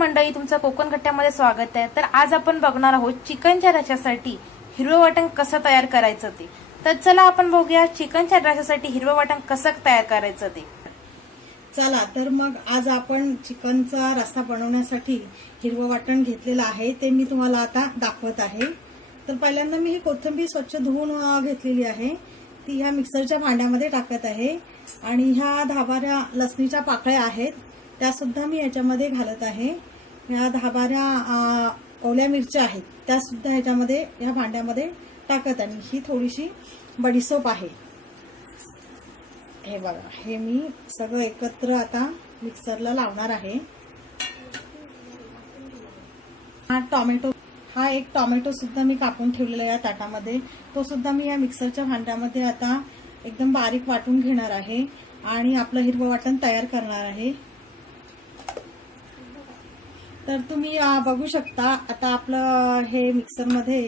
मंडळी, तुमचं कोकण कट्ट्यामध्ये स्वागत आहे। तर आज आपण बघणार आहोत चिकनच्या रश्श्यासाठी हिरवं वाटण कसं तयार करायचं ते। तर चला आपण बघूया चिकनच्या रश्श्यासाठी हिरवं वाटण कसं तयार करायचं ते। चला तर मग आज आपण चिकनचा रस्सा बनवण्यासाठी हिरवं वाटण घेतलेलं आहे ते मी तुम्हाला आता दाखवत आहे। तर पहिल्यांदा मी ही कोथिंबीर स्वच्छ धुवून घेतलेली आहे, ती ह्या मिक्सरच्या भांड्यामध्ये टाकत आहे आणि ह्या 10-12 लसणीच्या पाकळ्या आहेत त्या सुद्धा मी याच्यामध्ये घालत आहे। ह्या 10-12 ओल्या मिरच्या आहेत त्या सुद्धा ह्याच्यामध्ये ह्या भांड्यामध्ये टाकत आहे। ही थोडीशी बडीशेप आहे, हे बघा, हे मी सगळं एकत्र आता मिक्सरला लावणार आहे। हा एक टोमॅटो सुद्धा मी कापून ठेवलेला आहे या ताटामध्ये, तो सुद्धा मी या मिक्सरच्या भांड्यामध्ये आता एकदम बारीक वाटून घेणार आहे आणि आपलं हिरवं वाटण तयार करणार आहे। तर तुम्ही बघू शकता आता आपलं हे मिक्सरमध्ये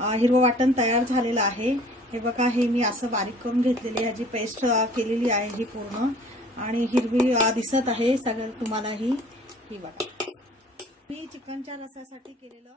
हिरवं वाटण तयार झालेलं आहे। हे बघा, हे मी असं बारीक करून घेतलेली ह्याची पेस्ट केलेली आहे ही पूर्ण, आणि हिरवी दिसत आहे सगळं तुम्हाला ही बघा, ही चिकनच्या रस्स्यासाठी केलेलं